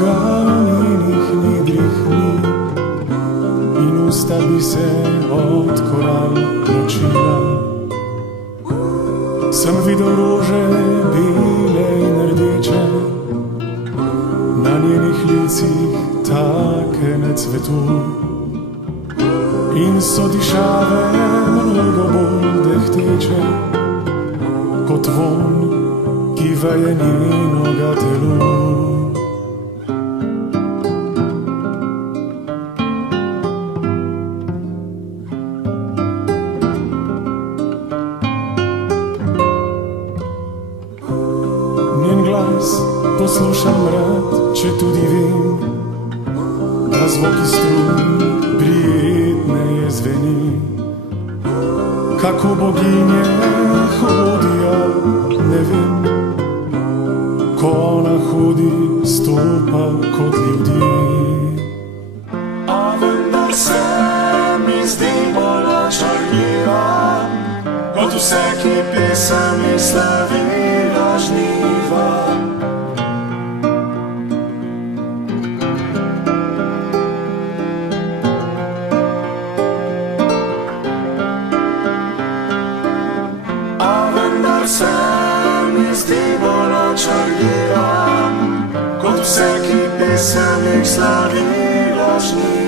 Boga njenih modrih dni in usta bi se od koral ločila. Sem videl rože bele in rdeče, na njenih licih take ne cvetu, in so dišave mnogo bolj dehteče kot von, ki veje njenoga telu. Njen glas poslušam rad, če tudi vem, da zvoki strun prijetneje zveni. Kako boginje hodijo, ne vem, ko ona hodi, stopa kot ljudi. A vendar se mi zdi bolj očarljiva, kot vse, ki pesmi slavila žniva. A vendar se mi zdi bolj očarljiva, kot vse, ki pesmi slavila žniva.